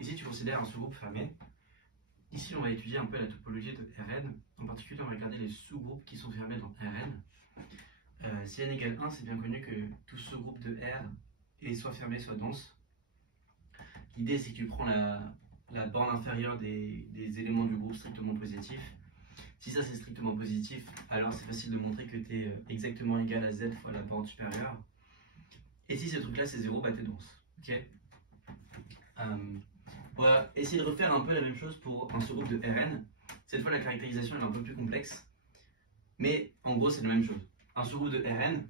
Ici, tu considères un sous-groupe fermé. Ici, on va étudier un peu la topologie de Rn. En particulier, on va regarder les sous-groupes qui sont fermés dans Rn. Si n égale 1, c'est bien connu que tout sous-groupe de R est soit fermé, soit dense. L'idée, c'est que tu prends la borne inférieure des éléments du groupe strictement positif. Si ça, c'est strictement positif, alors c'est facile de montrer que tu es exactement égal à z fois la borne supérieure. Et si ce truc-là, c'est 0, bah tu es dense. Okay, on va essayer de refaire un peu la même chose pour un sous-groupe de Rn. Cette fois, la caractérisation est un peu plus complexe. Mais en gros, c'est la même chose. Un sous-groupe de Rn,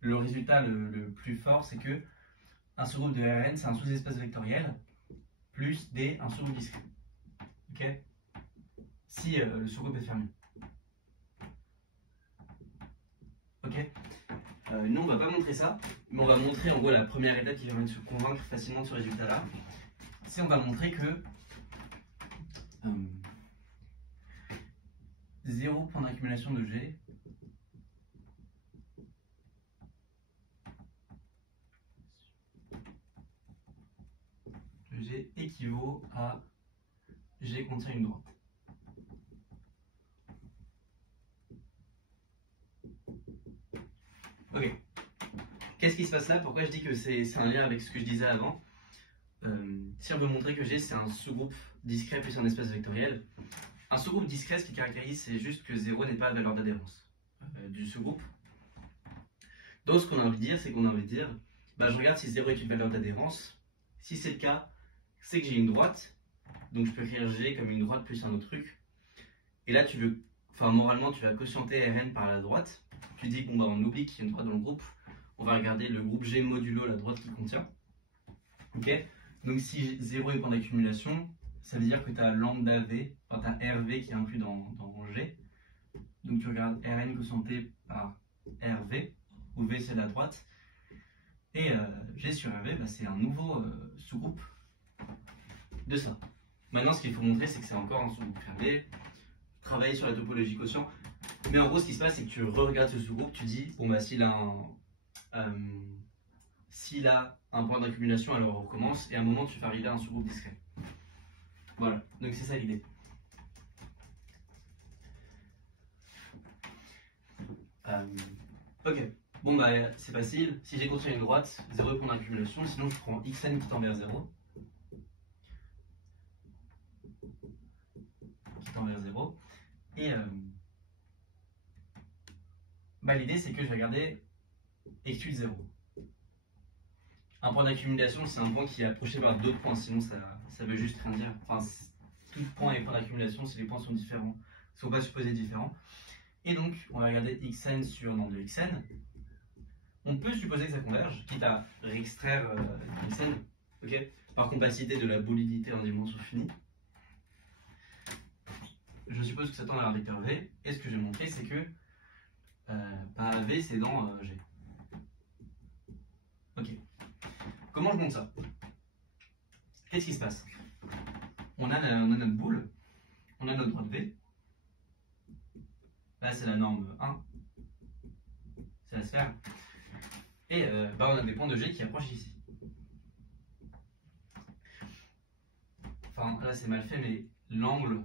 le résultat le plus fort, c'est que un sous-groupe de Rn, c'est un sous-espace vectoriel plus D, un sous-groupe discret. Okay, si le sous-groupe est fermé. Ok. Nous, on va pas montrer ça, mais on va montrer en gros la première étape qui permet de se convaincre facilement de ce résultat-là. C'est on va montrer que 0 point d'accumulation de G équivaut à G contient une droite. Ok. Qu'est-ce qui se passe là? Pourquoi je dis que c'est un lien avec ce que je disais avant? Si on veut montrer que G c'est un sous-groupe discret plus un espace vectoriel, un sous-groupe discret, ce qui caractérise, c'est juste que 0 n'est pas la valeur d'adhérence du sous-groupe. Donc ce qu'on a envie de dire, c'est qu'on a envie de dire, bah, je regarde si 0 est une valeur d'adhérence. Si c'est le cas, c'est que j'ai une droite, donc je peux écrire G comme une droite plus un autre truc. Et là, moralement, tu vas quotienter Rn par la droite. Tu dis, bon, bah, on oublie qu'il y a une droite dans le groupe. On va regarder le groupe G modulo la droite qui contient. Ok. Donc si 0 est point d'accumulation, ça veut dire que tu as lambda V, enfin tu as RV qui est inclus dans G. Donc tu regardes Rn quotienté par RV, où V c'est la droite. Et G sur RV, bah, c'est un nouveau sous-groupe de ça. Maintenant, ce qu'il faut montrer, c'est que c'est encore un sous-groupe fermé. Travailler sur la topologie quotient. Mais en gros, ce qui se passe, c'est que tu re-regardes ce sous-groupe, tu dis, bon, bah, s'il a un point d'accumulation, alors on recommence, et à un moment, tu fais arriver à un sous-groupe discret. Voilà, donc c'est ça l'idée. Ok, bon, bah, c'est facile. Si j'ai contient une droite, 0 est point d'accumulation, sinon je prends xn qui tend vers 0. Qui tend vers 0. Et bah, l'idée, c'est que je vais regarder x8 0. Un point d'accumulation, c'est un point qui est approché par d'autres points, sinon ça veut juste rien dire. Enfin, tout point est point d'accumulation si les points sont différents, ne sont pas supposés différents. Et donc, on va regarder xn sur nombre de xn. On peut supposer que ça converge, quitte à réextraire xn, okay, par compacité de la booléanité en dimension finie. Je suppose que ça tend à un vecteur v, et ce que je vais montrer, c'est que v, c'est dans G. Ok. Comment je montre ça? Qu'est-ce qui se passe? On a notre boule, on a notre droite V. Là, c'est la norme 1. C'est la sphère. Et on a des points de G qui approchent ici. Enfin, là, c'est mal fait, mais l'angle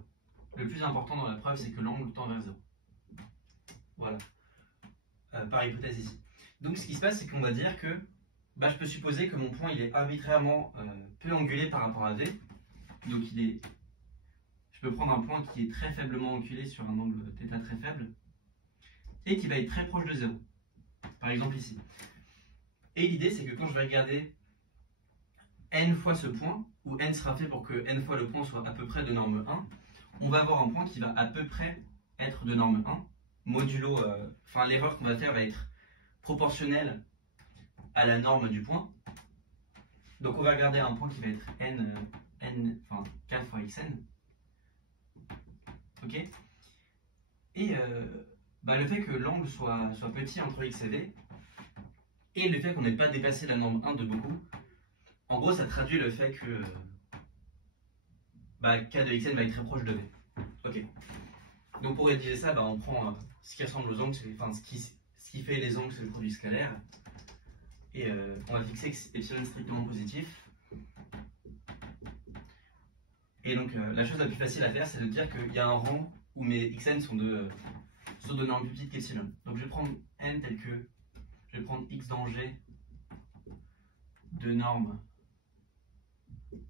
le plus important dans la preuve, c'est que l'angle tend vers 0. Voilà. Par hypothèse ici. Donc, ce qui se passe, c'est qu'on va dire que je peux supposer que mon point il est arbitrairement peu angulé par rapport à V. Donc je peux prendre un point qui est très faiblement angulé sur un angle θ très faible et qui va être très proche de 0. Par exemple ici. Et l'idée c'est que quand je vais regarder n fois ce point, où n sera fait pour que n fois le point soit à peu près de norme 1, on va avoir un point qui va à peu près être de norme 1, modulo, l'erreur qu'on va faire va être proportionnelle à la norme du point. Donc on va regarder un point qui va être k fois xn. Ok. Et le fait que l'angle soit petit entre x et v, et le fait qu'on n'ait pas dépassé la norme 1 de beaucoup, en gros ça traduit le fait que k de xn va être très proche de v. Ok. Donc pour rédiger ça, on prend ce qui ressemble aux angles, ce qui fait les angles, c'est le produit scalaire. Et on va fixer que epsilon est strictement positif. Et donc la chose la plus facile à faire, c'est de dire qu'il y a un rang où mes xn sont de normes plus petites qu'epsilon. Donc je vais prendre n tel que, je vais prendre x dans g de normes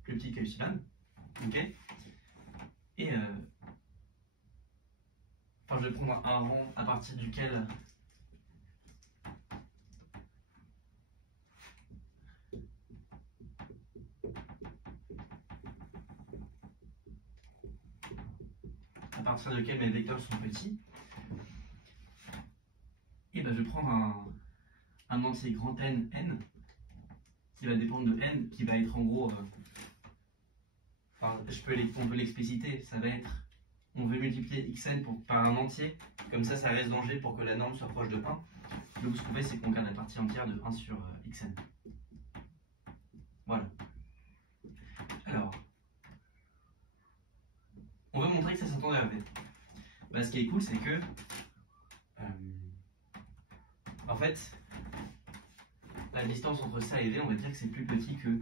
plus petites qu'epsilon. Ok. Et enfin, je vais prendre un rang à partir duquel mes vecteurs sont petits. Et ben, je vais prendre un entier grand N, n, qui va dépendre de n, qui va être en gros, enfin, on peut l'expliciter, ça va être, on veut multiplier xn par un entier, comme ça reste dans G pour que la norme soit proche de 1. Donc ce qu'on fait, c'est qu'on garde la partie entière de 1 sur xn. Voilà. Alors, on veut montrer que ça s'entend vers V. Bah, ce qui est cool, c'est que, en fait, la distance entre ça et V, on va dire que c'est plus petit que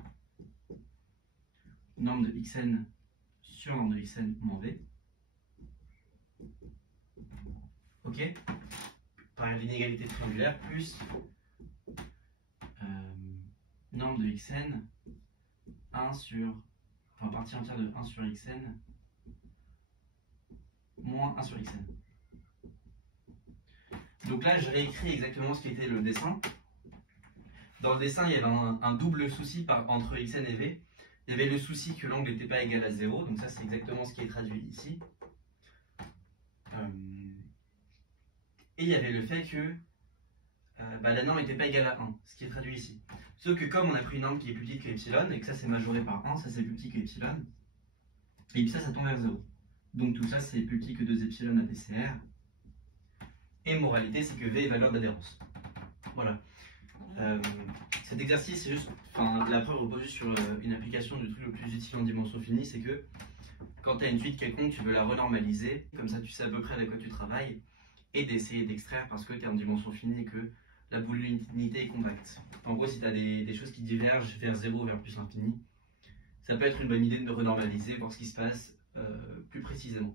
norme de xn sur norme de xn moins V. Ok, par l'inégalité triangulaire plus norme de xn 1 sur, enfin partie entière de 1 sur xn moins 1 sur xn. Donc là, je réécris exactement ce qui était le dessin. Dans le dessin, il y avait un double souci entre xn et v. Il y avait le souci que l'angle n'était pas égal à 0, donc ça c'est exactement ce qui est traduit ici. Et il y avait le fait que la norme n'était pas égale à 1, ce qui est traduit ici. Sauf que comme on a pris une norme qui est plus petite que epsilon, et que ça c'est majoré par 1, ça c'est plus petit que epsilon, et puis ça tombe vers 0. Donc tout ça c'est plus petit que 2 epsilon à PCR. Et moralité, c'est que V est valeur d'adhérence. Voilà. Cet exercice, c'est juste, la preuve repose juste sur une application du truc le plus utile en dimension finie, c'est que quand tu as une suite quelconque, tu veux la renormaliser, comme ça tu sais à peu près avec quoi tu travailles, et d'essayer d'extraire parce que tu es en dimension finie et que la boule d'unité est compacte. En gros, si tu as des choses qui divergent vers 0, vers plus l'infini, ça peut être une bonne idée de renormaliser, voir ce qui se passe plus précisément.